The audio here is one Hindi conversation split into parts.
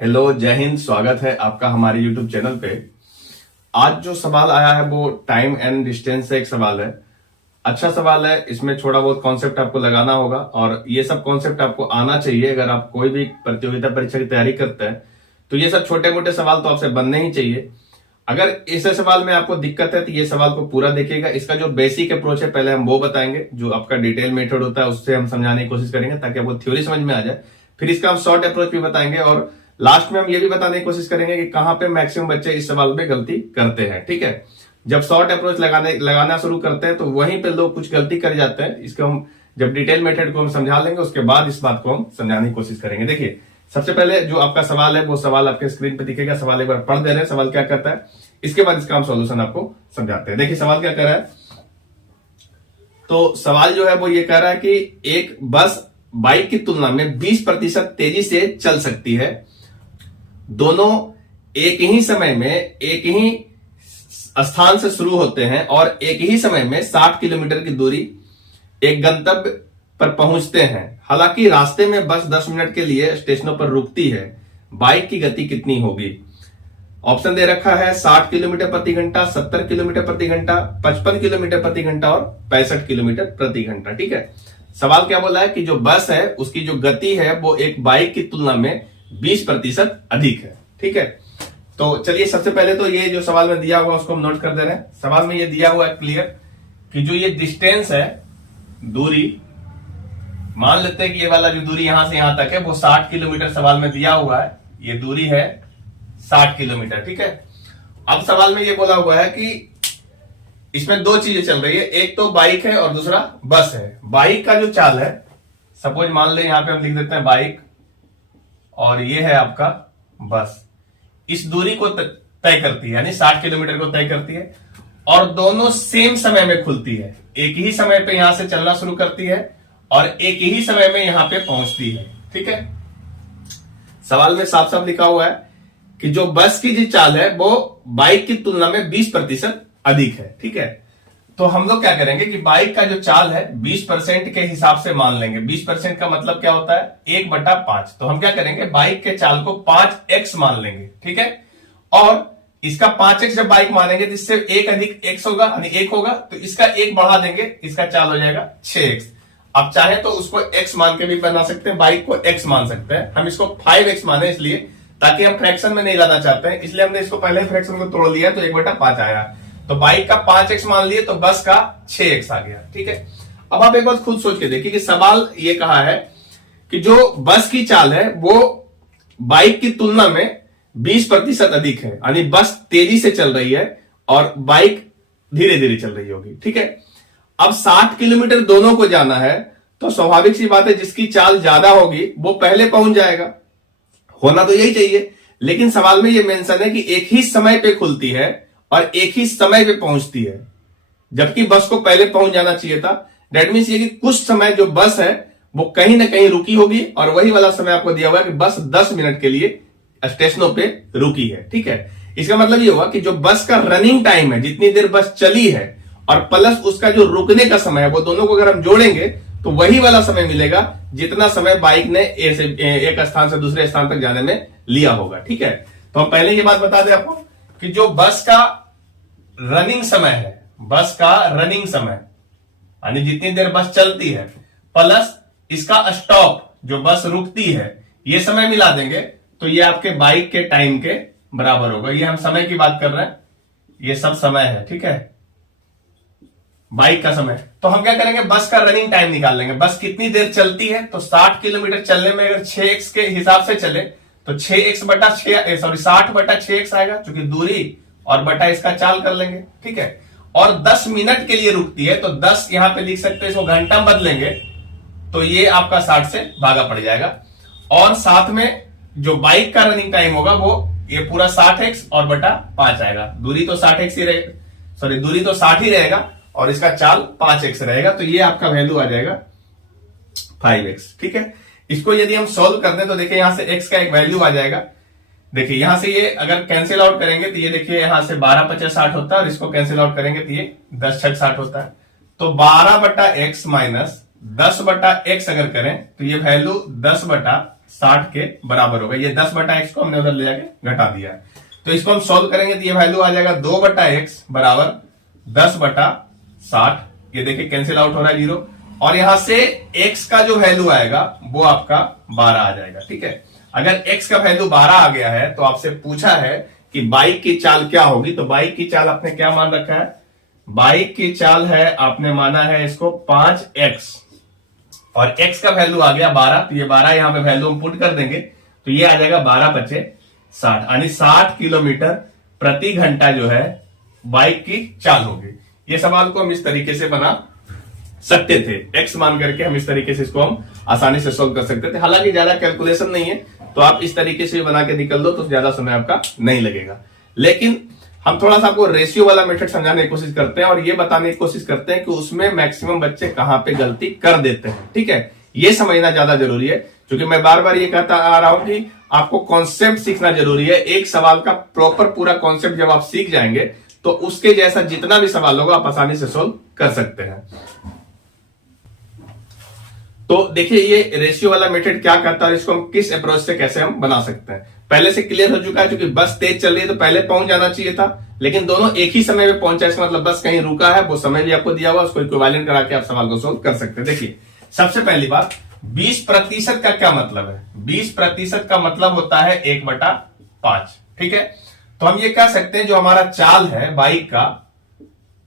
हेलो, जय हिंद। स्वागत है आपका हमारे यूट्यूब चैनल पे। आज जो सवाल आया है वो टाइम एंड डिस्टेंस से एक सवाल है। अच्छा सवाल है, इसमें थोड़ा बहुत कॉन्सेप्ट आपको लगाना होगा और ये सब कॉन्सेप्ट आपको आना चाहिए। अगर आप कोई भी प्रतियोगिता परीक्षा की तैयारी करते हैं तो ये सब छोटे मोटे सवाल तो आपसे बनने ही चाहिए। अगर ऐसे सवाल में आपको दिक्कत है तो ये सवाल को पूरा देखिएगा। इसका जो बेसिक अप्रोच है पहले हम वो बताएंगे, जो आपका डिटेल मेथड होता है उससे हम समझाने की कोशिश करेंगे ताकि आपको थ्योरी समझ में आ जाए। फिर इसका हम शॉर्ट अप्रोच भी बताएंगे और लास्ट में हम ये भी बताने की कोशिश करेंगे कि कहां पे मैक्सिमम बच्चे इस सवाल में गलती करते हैं। ठीक है, जब शॉर्ट अप्रोच लगाना शुरू करते हैं तो वहीं पे लोग कुछ गलती कर जाते हैं। इसको हम जब डिटेल मेथड को हम समझा लेंगे उसके बाद इस बात को हम समझाने की कोशिश करेंगे। देखिए, सबसे पहले जो आपका सवाल है वो सवाल आपके स्क्रीन पे दिखेगा। सवाल एक बार पढ़ दे रहे हैं, सवाल क्या कहता है, इसके बाद इसका हम सॉल्यूशन आपको समझाते हैं। देखिए सवाल क्या कह रहा है। तो सवाल जो है वो ये कह रहा है कि एक बस बाइक की तुलना में 20% तेजी से चल सकती है। दोनों एक ही समय में एक ही स्थान से शुरू होते हैं और एक ही समय में 60 किलोमीटर की दूरी एक गंतव्य पर पहुंचते हैं। हालांकि रास्ते में बस 10 मिनट के लिए स्टेशनों पर रुकती है। बाइक की गति कितनी होगी? ऑप्शन दे रखा है 60 किलोमीटर प्रति घंटा, 70 किलोमीटर प्रति घंटा, 55 किलोमीटर प्रति घंटा और 65 किलोमीटर प्रति घंटा। ठीक है, सवाल क्या बोला है कि जो बस है उसकी जो गति है वो एक बाइक की तुलना में 20% अधिक है। ठीक है, तो चलिए सबसे पहले तो ये जो सवाल में दिया हुआ उसको हम नोट कर दे रहे हैं। सवाल में ये दिया हुआ है क्लियर कि जो ये डिस्टेंस है, दूरी, मान लेते हैं कि ये वाला जो दूरी यहां से यहां तक है वो 60 किलोमीटर सवाल में दिया हुआ है। ये दूरी है 60 किलोमीटर। ठीक है, अब सवाल में ये बोला हुआ है कि इसमें दो चीजें चल रही है, एक तो बाइक है और दूसरा बस है। बाइक का जो चाल है, सपोज मान ले यहां पे हम लिख देते हैं बाइक और ये है आपका बस, इस दूरी को तय करती है, यानी 60 किलोमीटर को तय करती है और दोनों सेम समय में खुलती है। एक ही समय पे यहां से चलना शुरू करती है और एक ही समय में यहां पे पहुंचती है। ठीक है, सवाल में साफ साफ लिखा हुआ है कि जो बस की जो चाल है वो बाइक की तुलना में 20% अधिक है। ठीक है, तो हम लोग क्या करेंगे कि बाइक का जो चाल है 20% के हिसाब से मान लेंगे। 20% का मतलब क्या होता है, 1/5। तो हम क्या करेंगे, बाइक के चाल को 5x मान लेंगे। ठीक है, और इसका 5x जब बाइक मानेंगे तो इससे 1 अधिक x होगा, यानी 1 होगा, तो इसका 1 बढ़ा देंगे, इसका चाल हो जाएगा 6x। आप चाहे तो उसको x मान के भी बना सकते हैं, बाइक को x मान सकते हैं। हम इसको 5x माने इसलिए ताकि हम फ्रैक्शन में नहीं लाना चाहते हैं, इसलिए हमने इसको पहले फ्रैक्शन को तोड़ लिया तो 1/5 आया। तो बाइक का 5x मान लिए तो बस का 6x आ गया। ठीक है, अब आप एक बात खुद सोच के देखिए कि सवाल ये कहा है कि जो बस की चाल है वो बाइक की तुलना में 20% अधिक है, यानी बस तेजी से चल रही है और बाइक धीरे धीरे चल रही होगी। ठीक है, अब 60 किलोमीटर दोनों को जाना है तो स्वाभाविक सी बात है जिसकी चाल ज्यादा होगी वो पहले पहुंच जाएगा, होना तो यही चाहिए। लेकिन सवाल में ये मेंशन है कि एक ही समय पे खुलती है और एक ही समय पे पहुंचती है, जबकि बस को पहले पहुंच जाना चाहिए था। दैट मीन्स ये कि कुछ समय जो बस है वो कहीं ना कहीं रुकी होगी और वही वाला समय आपको दिया हुआ है कि बस 10 मिनट के लिए स्टेशनों पे रुकी है। ठीक है, इसका मतलब ये हुआ कि जो बस का रनिंग टाइम है, जितनी देर बस चली है, और प्लस उसका जो रुकने का समय है, वो दोनों को अगर हम जोड़ेंगे तो वही वाला समय मिलेगा जितना समय बाइक ने एक स्थान से दूसरे स्थान तक जाने में लिया होगा। ठीक है, तो हम पहले ये बात बता दें आपको कि जो बस का रनिंग समय है, बस का रनिंग समय यानी जितनी देर बस चलती है प्लस इसका स्टॉप जो बस रुकती है, ये समय मिला देंगे तो ये आपके बाइक के टाइम के बराबर होगा। ये हम समय की बात कर रहे हैं, ये सब समय है। ठीक है, बाइक का समय। तो हम क्या करेंगे, बस का रनिंग टाइम निकाल लेंगे। बस कितनी देर चलती है, तो 60 किलोमीटर चलने में अगर 6x के हिसाब से चले तो 60/6x आएगा, क्योंकि दूरी और बटा इसका चाल कर लेंगे। ठीक है, और 10 मिनट के लिए रुकती है तो 10 यहां पे लिख सकते हैं, इसको घंटा में बदलेंगे तो ये आपका 60 से भागा पड़ जाएगा। और साथ में जो बाइक का रनिंग टाइम होगा वो ये पूरा 60x और बटा 5 आएगा। दूरी तो 60x ही रहेगा, सॉरी दूरी तो 60 ही रहेगा और इसका चाल 5x रहेगा, तो ये आपका वैल्यू आ जाएगा 5x। ठीक है, इसको यदि हम सॉल्व कर दें तो देखिए यहां से x का एक वैल्यू आ जाएगा। देखिए यहां से ये अगर कैंसिल आउट करेंगे तो ये देखिए यहां से 12×5=60 होता है और इसको कैंसिल आउट करेंगे तो ये 10×6=60 होता है। तो 12/x माइनस 10/x अगर करें तो ये वैल्यू 10/60 60 के बराबर होगा। ये 10/x को हमने उधर ले जाके घटा दिया है। तो इसको हम सॉल्व करेंगे तो ये वैल्यू आ जाएगा 2/x बराबर 10/60। ये देखिए कैंसिल आउट हो रहा है 0, और यहां से x का जो वैल्यू आएगा वो आपका 12 आ जाएगा। ठीक है, अगर x का वैल्यू 12 आ गया है तो आपसे पूछा है कि बाइक की चाल क्या होगी, तो बाइक की चाल आपने क्या मान रखा है, बाइक की चाल है आपने माना है इसको 5x, और x का वैल्यू आ गया 12, तो ये 12 यहां पे वैल्यू हम पुट कर देंगे तो ये आ जाएगा 12/60, यानी 60 किलोमीटर प्रति घंटा जो है बाइक की चाल होगी। ये सवाल को हम इस तरीके से बना सकते थे, x मान करके हम इस तरीके से इसको हम आसानी से सोल्व कर सकते थे। हालांकि ज्यादा कैलकुलेशन नहीं है, तो आप इस तरीके से बना के निकल दो तो ज्यादा समय आपका नहीं लगेगा। लेकिन हम थोड़ा सा आपको रेशियो वाला मेथड समझाने की कोशिश करते हैं और ये बताने की कोशिश करते हैं कि उसमें मैक्सिमम बच्चे कहां पे गलती कर देते हैं। ठीक है, ये समझना ज्यादा जरूरी है, क्योंकि मैं बार बार ये कहता आ रहा हूं कि आपको कॉन्सेप्ट सीखना जरूरी है। एक सवाल का प्रॉपर पूरा कॉन्सेप्ट जब आप सीख जाएंगे तो उसके जैसा जितना भी सवाल होगा आप आसानी से सोल्व कर सकते हैं। तो देखिए ये रेशियो वाला मेथड क्या करता है, इसको हम किस अप्रोच से कैसे हम बना सकते हैं, पहले से क्लियर हो चुका है। क्योंकि बस तेज चल रही है तो पहले पहुंच जाना चाहिए था, लेकिन दोनों एक ही समय में पहुंचा, इसका मतलब बस कहीं रुका है, वो समय भी आपको दिया हुआ, उसको इक्विवेलेंट करा के आप सवाल को सोल्व कर सकते हैं। देखिए सबसे पहली बात, 20% का क्या मतलब है, 20% का मतलब होता है 1/5। ठीक है, तो हम ये कह सकते हैं जो हमारा चाल है बाइक का,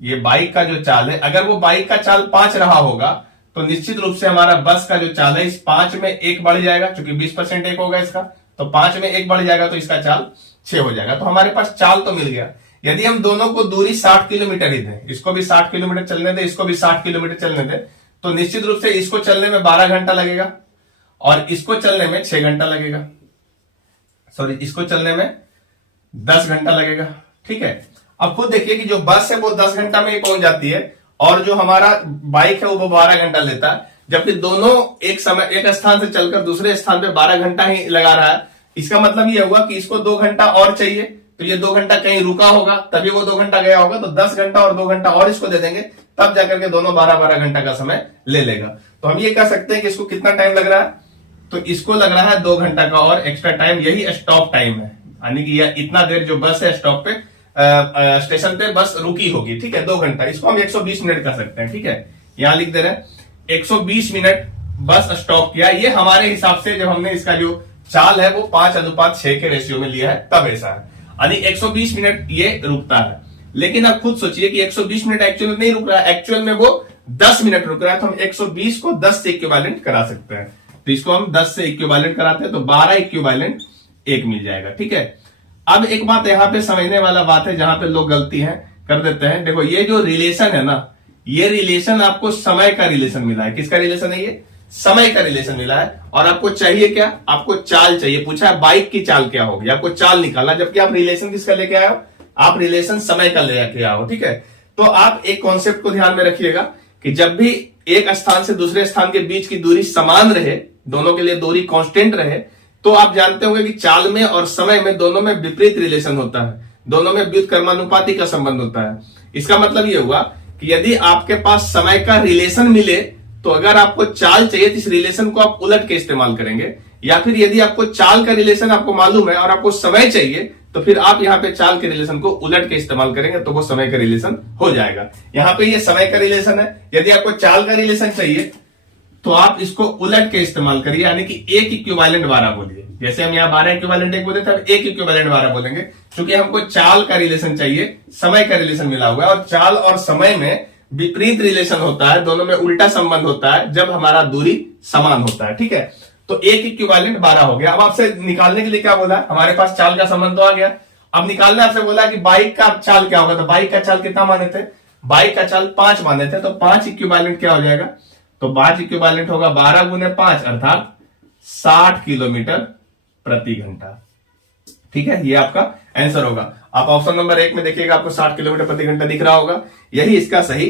ये बाइक का जो चाल है, अगर वो बाइक का चाल 5 रहा होगा तो निश्चित रूप से हमारा बस का जो चाल है इस 5 में 1 बढ़ जाएगा, क्योंकि 20% 1 होगा इसका, तो 5 में 1 बढ़ जाएगा तो इसका चाल 6 हो जाएगा। तो हमारे पास चाल तो मिल गया। यदि हम दोनों को दूरी 60 किलोमीटर ही दें, इसको भी 60 किलोमीटर चलने दें, इसको भी 60 किलोमीटर चलने दें, तो निश्चित रूप से इसको चलने में 12 घंटा लगेगा और इसको चलने में 6 घंटा लगेगा, सॉरी इसको चलने में 10 घंटा लगेगा। ठीक है, अब खुद देखिए कि जो बस है वो 10 घंटा में ही पहुंच जाती है और जो हमारा बाइक है वो 12 घंटा लेता है, जबकि दोनों एक स्थान से चलकर दूसरे स्थान पे 12 घंटा ही लगा रहा है। इसका मतलब ये हुआ कि इसको 2 घंटा और चाहिए, तो ये 2 घंटा कहीं रुका होगा तभी वो 2 घंटा गया होगा, तो 10 घंटा और 2 घंटा और इसको दे देंगे, तब जाकर के दोनों 12-12 घंटा का समय ले लेगा। तो हम ये कह सकते हैं कि इसको कितना टाइम लग रहा है, तो इसको लग रहा है 2 घंटा का और एक्स्ट्रा टाइम, यही स्टॉप टाइम है, यानी कि यह इतना देर जो बस है स्टॉप पे स्टेशन पे बस रुकी होगी। ठीक है, 2 घंटा, इसको हम 120 मिनट कर सकते हैं। ठीक है, यहां लिख दे रहे हैं 120 मिनट बस स्टॉप किया। ये हमारे हिसाब से जब हमने इसका जो चाल है वो 5:6 के रेशियो में लिया है तब ऐसा है, यानी 120 मिनट ये रुकता है। लेकिन आप खुद सोचिए कि 120 मिनट एक्चुअल में नहीं रुक रहा है, एक्चुअल में वो 10 मिनट रुक रहा है, तो हम 120 को 10 से इक्विवेलेंट करा सकते हैं। तो इसको हम 10 से इक्विवेलेंट कराते हैं तो 12 इक्विवेलेंट 1 मिल जाएगा। ठीक है, अब एक बात यहां पे समझने वाला बात है जहां पे लोग गलती है कर देते हैं। देखो ये जो रिलेशन है ना, ये रिलेशन आपको समय का रिलेशन मिला है। किसका रिलेशन है ये? समय का रिलेशन मिला है। और आपको चाहिए क्या? आपको चाल चाहिए। पूछा है बाइक की चाल क्या होगी, आपको चाल निकालना, जबकि आप रिलेशन किसका लेके आए हो? आप रिलेशन समय का लेके आओ। ठीक है, तो आप एक कॉन्सेप्ट को ध्यान में रखिएगा कि जब भी एक स्थान से दूसरे स्थान के बीच की दूरी समान रहे, दोनों के लिए दूरी कांस्टेंट रहे, तो आप जानते होंगे कि चाल में और समय में दोनों में विपरीत रिलेशन होता है, दोनों में व्युत्क्रमानुपाती का संबंध होता है। इसका मतलब यह हुआ कि यदि आपके पास समय का रिलेशन मिले तो अगर आपको चाल चाहिए तो इस रिलेशन को आप उलट के इस्तेमाल करेंगे, या फिर यदि आपको चाल का रिलेशन आपको मालूम है और आपको समय चाहिए तो फिर आप यहां पे चाल के रिलेशन को उलट के इस्तेमाल करेंगे तो वो समय का रिलेशन हो जाएगा। यहां पे ये समय का रिलेशन है, यदि आपको चाल का रिलेशन चाहिए तो आप इसको उलट के इस्तेमाल करिए, यानी कि एक इक्विवेलेंट 12 बोलिए। जैसे हम यहाँ 12 इक्विवेलेंट 1 बोले थे, अब एक इक्विवेलेंट 12 बोलेंगे, क्योंकि हमको चाल का रिलेशन चाहिए, समय का रिलेशन मिला हुआ है, और चाल और समय में विपरीत रिलेशन होता है, दोनों में उल्टा संबंध होता है जब हमारा दूरी समान होता है। ठीक है, तो एक इक्विवेलेंट 12 हो गया। अब आपसे निकालने के लिए क्या बोला? हमारे पास चाल का संबंध तो आ गया। अब निकालने आपसे बोला कि बाइक का चाल क्या होगा, तो बाइक का चाल कितना माने थे? बाइक का चाल 5 माने थे, तो 5 इक्विवेलेंट क्या हो जाएगा? तो 5 इक्विवेलेंट होगा 12 गुने 5 अर्थात 60 किलोमीटर प्रति घंटा। ठीक है, ये आपका आंसर होगा। आप ऑप्शन नंबर 1 में देखिएगा, आपको 60 किलोमीटर प्रति घंटा दिख रहा होगा, यही इसका सही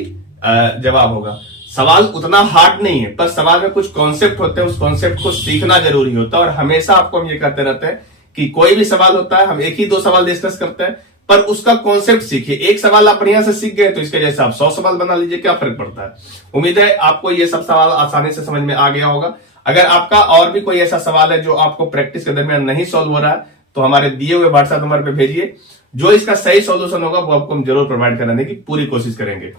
जवाब होगा। सवाल उतना हार्ड नहीं है, पर सवाल में कुछ कॉन्सेप्ट होते हैं, उस कॉन्सेप्ट को सीखना जरूरी होता है। और हमेशा आपको हम ये कहते रहते हैं कि कोई भी सवाल होता है, हम एक ही 2 सवाल डिस्कस करते हैं, पर उसका कॉन्सेप्ट सीखिए। एक सवाल आप बढ़िया से सीख गए तो इसके जैसे आप 100 सवाल बना लीजिए, क्या फर्क पड़ता है। उम्मीद है आपको ये सब सवाल आसानी से समझ में आ गया होगा। अगर आपका और भी कोई ऐसा सवाल है जो आपको प्रैक्टिस के दरमियान नहीं सॉल्व हो रहा है, तो हमारे दिए हुए व्हाट्सएप नंबर पे भेजिए। जो इसका सही सॉल्यूशन होगा वो आपको हम जरूर प्रोवाइड कराने की पूरी कोशिश करेंगे।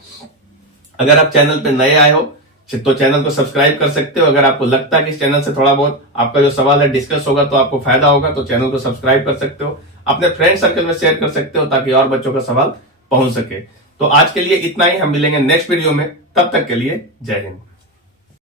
अगर आप चैनल पे नए आए हो तो चैनल को सब्सक्राइब कर सकते हो। अगर आपको लगता है कि इस चैनल से थोड़ा बहुत आपका जो सवाल है डिस्कस होगा तो आपको फायदा होगा, तो चैनल को सब्सक्राइब कर सकते हो, अपने फ्रेंड सर्कल में शेयर कर सकते हो ताकि और बच्चों का सवाल पहुंच सके। तो आज के लिए इतना ही, हम मिलेंगे नेक्स्ट वीडियो में, तब तक के लिए जय हिंद।